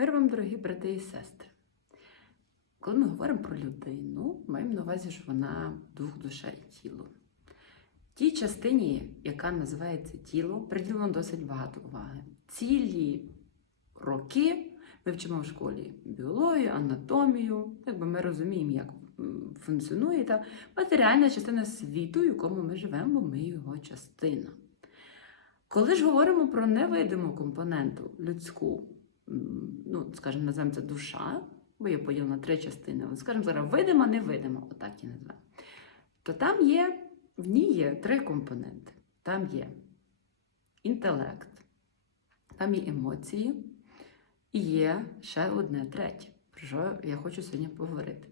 Мир вам, дорогі брати і сестри. Коли ми говоримо про людину, маємо на увазі, що вона дух, душа і тіло. Тій частині, яка називається тіло, приділено досить багато уваги. Цілі роки ми вчимо в школі біологію, анатомію, якби ми розуміємо, як функціонує та матеріальна частина світу, в якому ми живемо, бо ми його частина. Коли ж говоримо про невидиму компоненту людську, ну, скажімо, називаємо це душа, бо є поділ на три частини, скажімо, зараз видима, невидима, отак і називаємо, то там є, в ній є три компоненти. Там є інтелект, там є емоції, і є ще одне третє, про що я хочу сьогодні поговорити.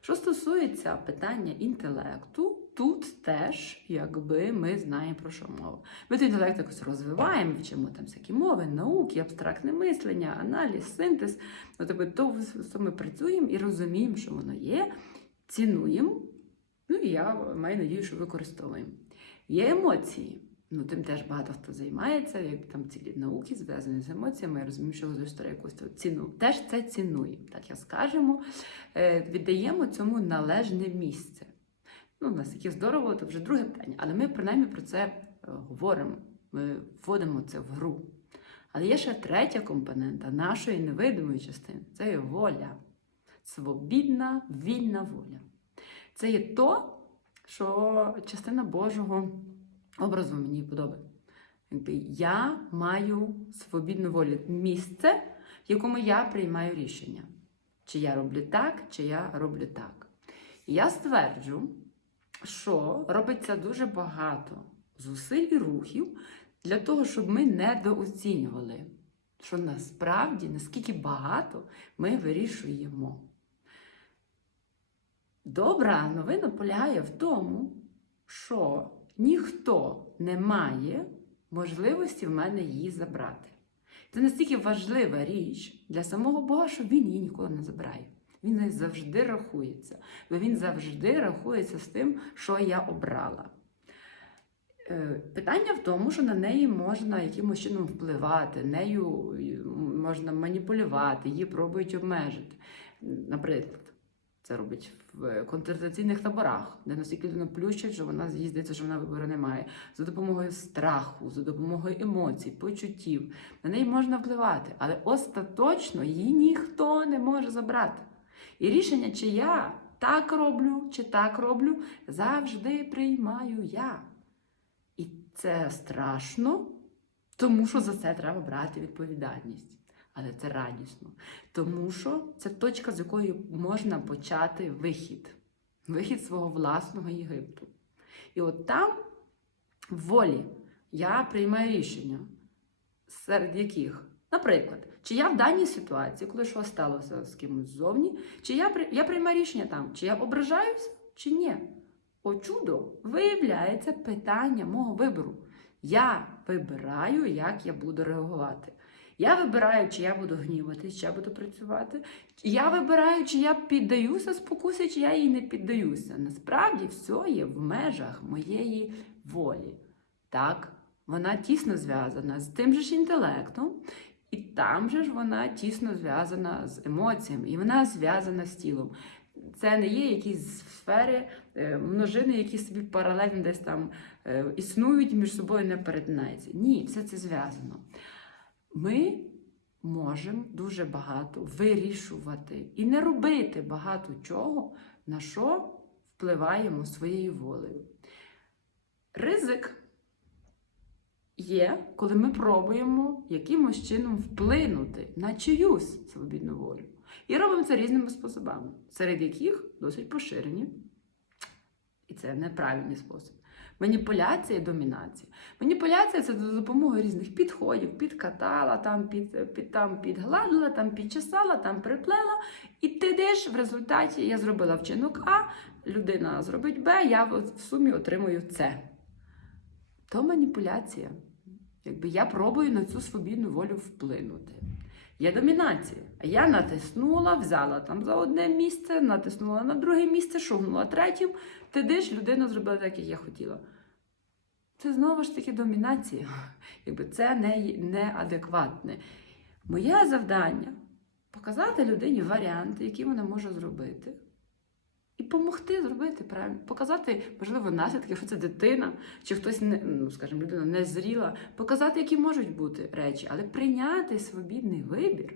Що стосується питання інтелекту, тут теж, якби ми знаємо про що мова. Ми той інтелект якось розвиваємо, вчимо там всякі мови, науки, абстрактне мислення, аналіз, синтез. Ну, тобто, ми працюємо і розуміємо, що воно є, цінуємо. Ну і я маю надію, що використовуємо. Є емоції. Ну, тим теж багато хто займається, як там цілі науки зв'язані з емоціями. Я розумію, що з історії якусь ціну. Теж це цінуємо, так я скажемо. Е, віддаємо цьому належне місце. Ну, наскільки здорово, то вже друге питання. Але ми принаймні про це е, говоримо. Ми вводимо це в гру. Але є ще третя компонента нашої невидимої частини це є воля. Свобідна, вільна воля. Це є то, що частина Божого образу мені подобається. Якби Я маю свобідну волю, місце, в якому я приймаю рішення. Чи я роблю так, чи я роблю так. І я стверджу, що робиться дуже багато зусиль і рухів для того, щоб ми недооцінювали, що насправді наскільки багато ми вирішуємо. Добра новина полягає в тому, що ніхто не має можливості в мене її забрати. Це настільки важлива річ для самого Бога, що він її ніколи не забирає. Він нею завжди рахується, бо він завжди рахується з тим, що я обрала. Е, Питання в тому, що на неї можна якимось чином впливати, нею можна маніпулювати, її пробують обмежити. Наприклад, це робить в концентраційних таборах, де настільки людину плющать, що вона з'їздиться, що вона вибору не має. За допомогою страху, за допомогою емоцій, почуттів. На неї можна впливати, але остаточно її ніхто не може забрати. І рішення, чи я так роблю, чи так роблю, завжди приймаю я. І це страшно, тому що за це треба брати відповідальність. Але це радісно. Тому що це точка, з якої можна почати вихід, вихід свого власного Єгипту. І от там, в волі, я приймаю рішення, серед яких, наприклад, чи я в даній ситуації, коли щось сталося з кимось ззовні, чи я, я приймаю рішення там, чи я ображаюся, чи ні. О чудо, виявляється питання мого вибору. Я вибираю, як я буду реагувати. Я вибираю, чи я буду гніватись, чи я буду працювати. Я вибираю, чи я піддаюся спокусі, чи я їй не піддаюся. Насправді все є в межах моєї волі. Так, вона тісно зв'язана з тим же ж інтелектом, і там же ж вона тісно зв'язана з емоціями, і вона зв'язана з тілом. Це не є якісь сфери е, множини, які собі паралельно десь там е, існують між собою не перетинаються. Ні, все це зв'язано. Ми можемо дуже багато вирішувати і не робити багато чого, на що впливаємо своєю волею. Ризик є, коли ми пробуємо якимось чином вплинути на чиюсь свобідну волю. І робимо це різними способами, серед яких досить поширені, і це неправильний спосіб. Маніпуляція і домінація. Маніпуляція це за допомогою різних підходів, підкатала, там, під, під, там підгладила, там підчесала, там приплела. І ти йдеш, в результаті я зробила вчинок А, людина зробить Б, я в сумі отримую С. То маніпуляція. Якби я пробую на цю свобідну волю вплинути. Є домінація. Я натиснула, взяла там за одне місце, натиснула на друге місце, шугнула третім. Ти диш, людина зробила так, як я хотіла. Це знову ж таки домінація. Якби це не, неадекватне. Моє завдання показати людині варіанти, які вона може зробити. І допомогти зробити правильно, показати, можливо, наслідки, що це дитина, чи хтось не, ну, скажімо, людина не зріла, показати, які можуть бути речі, але прийняти свобідний вибір,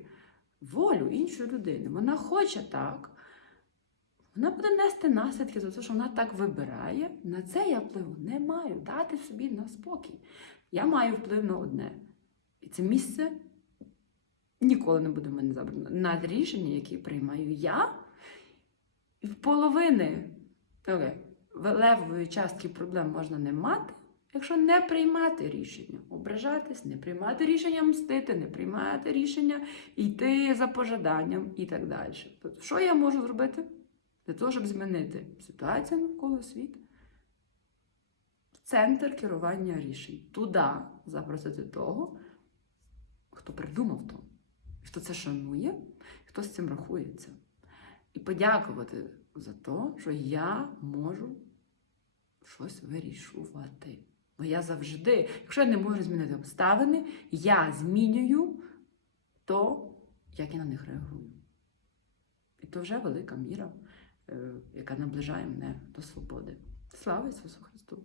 волю іншої людини. Вона хоче так. Вона буде нести наслідки за те, що вона так вибирає. На це я впливу не маю. Дати собі на спокій. Я маю вплив на одне. І це місце ніколи не буде в мене забрано. На рішення, які приймаю я, і в половини левової частки проблем можна не мати, якщо не приймати рішення, ображатись, не приймати рішення мстити, не приймати рішення йти за пожаданням і так далі. Тобто, що я можу зробити для того, щоб змінити ситуацію навколо світу? Центр керування рішень. Туди запросити того, хто придумав то, хто це шанує, хто з цим рахується. І подякувати за те, що я можу щось вирішувати. Бо я завжди, якщо я не можу змінити обставини, я змінюю то, як я на них реагую. І то вже велика міра, е, яка наближає мене до свободи. Слава Ісусу Христу!